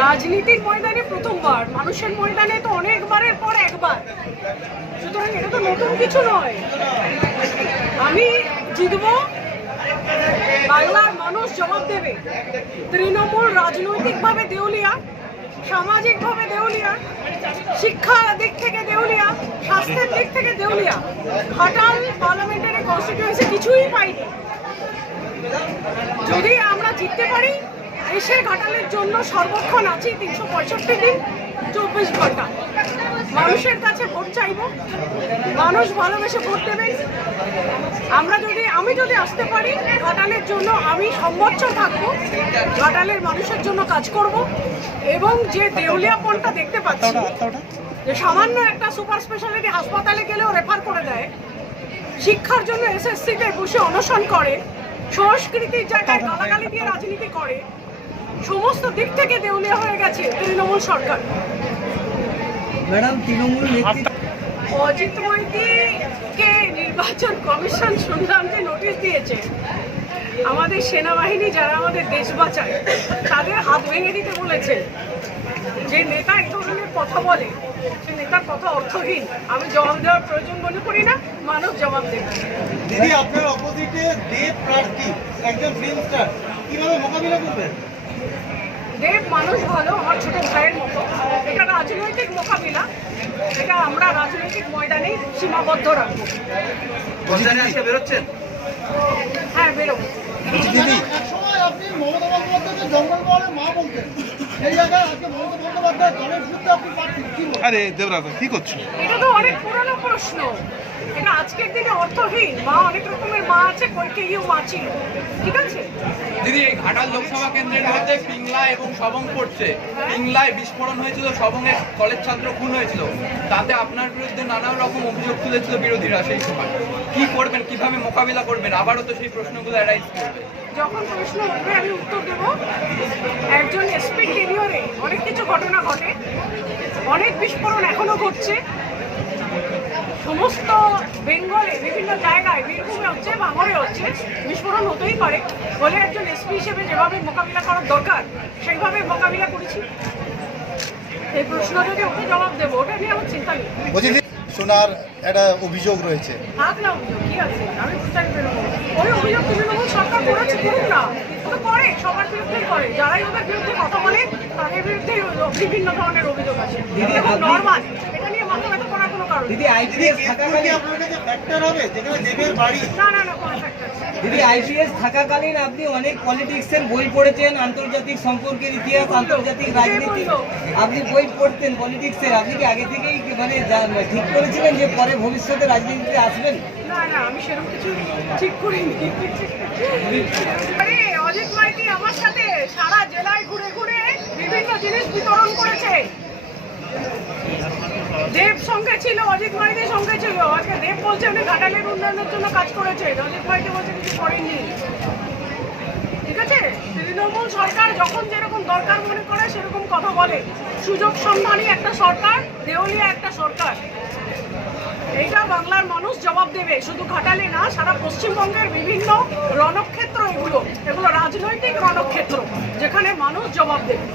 রাজনীতির ময়দানে প্রথমবার, মানুষের ময়দানে তো অনেকবারের পর একবার। সুতরাং এটা তো নতুন কিছু নয়। আমি জিতবো, বাংলার মানুষ জবাব দেবে। তৃণমূল রাজনৈতিকভাবে দেউলিয়া, সামাজিকভাবে দেউলিয়া, শিক্ষার দিক থেকে দেউলিয়া, স্বাস্থ্যের দিক থেকে দেউলিয়া। ঘাটাল পার্লামেন্টারি কনস্টিটিউয়েন্সি কিছুই পাইনি। যদি আমরা জিততে পারি এসে ঘাটালের জন্য সর্বক্ষণ আছি তিনশো পঁয়ষট্টি দিন চব্বিশ ঘণ্টা। মানুষের কাছে ভোট চাইব। মানুষ ভালোবেসে ভোট দেবেন আমরা যদি আমি যদি আসতে পারি ঘাটালের জন্য আমি সম্বচ্ছর থাকব। ঘাটালের মানুষের জন্য কাজ করব। এবং যে দেউলিয়াপনটা দেখতে পাচ্ছি যে সামান্য একটা সুপার স্পেশালিটি হাসপাতালে গেলেও রেফার করে দেয়। শিক্ষার জন্য এসএসসিতে বসে অনশন করে। সংস্কৃতির জায়গায় গালাগালি দিয়ে রাজনীতি করে সমস্ত দিক থেকে দেউলিয়া হয়ে গেছে তৃণমূল সরকার। ম্যাডাম তৃণমূল অজিত মাইতিকে নির্বাচন কমিশন শুনলাম যে নোটিশ দিয়েছে। আমাদের সেনাবাহিনী যারা আমাদের দেশ বাঁচায় তাদের হাত ভেঙে দিতে বলেছে। যে নেতা এই ধরনের কথা বলে সে নেতার কথা অর্থহীন। আমি জবাব দেওয়ার প্রয়োজন মনে করি না মানুষ জবাব দেবে। দিদি আপনার অপোজিটে দেব প্রার্থী একজন ফিল্ম স্টার কীভাবে মোকাবিলা করবেন? দেব মানুষ ভালো আমার ছোট ভাইয়ের মতো। এটা রাজনৈতিক মোকাবিলা। এটা আমরা রাজনৈতিক ময়দানে সীমাবদ্ধ রাখব। বেরোচ্ছেন? হ্যাঁ বেরোবো। দিদি। সময় আপনি মমতা বন্দ্যোপাধ্যায়কে জঙ্গল মা বলতেন। এই জায়গায় আজকে মমতা বন্দ্যোপাধ্যায় দলের বিরুদ্ধে আপনি? আরে দেবরাজ কি করছ? এটা তো অনেক পুরনো প্রশ্ন। এটা আজকের দিনে অর্থহীন? মা অনেক রকমের মা আছে কৈকেয়ীও মা ছিল। ঠিক আছে? দিদি এই ঘাটাল লোকসভা কেন্দ্রের মধ্যে পিংলা এবং সবং পড়ছে। পিংলায় বিস্ফোরণ হয়েছিল কলেজ ছাত্র খুন হয়েছিল। তাতে আপনার বিরুদ্ধে নানা রকম অভিযোগ তুলেছিল বিরোধীরা সেই সময়। কি করবেন কীভাবে মোকাবিলা করবেন? আবারও তো সেই প্রশ্নগুলো অ্যারাইজ করবে। যখন প্রশ্ন উঠবে আমি উত্তর দেব। একজন এসপি অনেক কিছু ঘটনা ঘটে। অনেক বিস্ফোরণ এখনও ঘটছে। সমস্ত বেঙ্গলে বিভিন্ন জায়গায় বীরভূমে হচ্ছে ভাঙড়ে হচ্ছে বিস্ফোরণ হতেই পারে বলে একজন এসপি হিসেবে যেভাবে মোকাবিলা করার দরকার সেইভাবে মোকাবিলা করেছি। এই প্রশ্ন যদি ওকে জবাব দেবো ওটা নিয়ে আমার চিন্তা নেই। সোনার একটা অভিযোগ রয়েছে। থাক না ওই অভিযোগ তৃণমূল সরকার করেছে করুন করে সবার বিরুদ্ধেই করে। যারাই ওদের বিরুদ্ধে কথা বলে তাদের বিরুদ্ধে বিভিন্ন ধরনের অভিযোগ আছে। নর্মাল এটা নিয়ে মাথা ব্যথা করার কোনো কারণ নেই। দিদি আইপিএস থাকাকালীন আপনার কাছে ফ্যাক্টর হবে? যেখানে দেবের বাড়ি। না না না দিদি আইপিএস থাকাকালীন আপনি অনেক পলিটিক্সের বই পড়েছেন আন্তর্জাতিক সম্পর্কের ইতিহাস আন্তর্জাতিক রাজনীতি। আপনি বই পড়তেন পলিটিক্সের আপনি কি আগে থেকেই কি মানে ঠিক করেছিলেন যে পরে ভবিষ্যতে রাজনীতিতে আসবেন? না না আমি সেরকম কিছু ঠিক করিনি। আরে অজিত মাইতি আমার সাথে সারা জেলায় ঘুরে ঘুরে বিভিন্ন জিনিস বিতরণ করেছে। দেব সঙ্গে ছিল, অজিত মাইতি সঙ্গে ছিল। আজকে দেব বলছে উনি ঘাটালের উন্নয়নের জন্য কাজ করেছে। অজিত মাইতি বলছে কিছু করেননি ঠিক আছে? তৃণমূল সরকার যখন যেরকম দরকার মনে করে, সেরকম কথা বলে। সুযোগ সন্ধানী একটা সরকার দেওলিয়া একটা সরকার। এইটা বাংলার মানুষ জবাব দেবে। শুধু ঘাটালে না, সারা পশ্চিমবঙ্গের বিভিন্ন রণক্ষেত্র এগুলো এগুলো রাজনৈতিক রণক্ষেত্র, যেখানে মানুষ জবাব দেবে।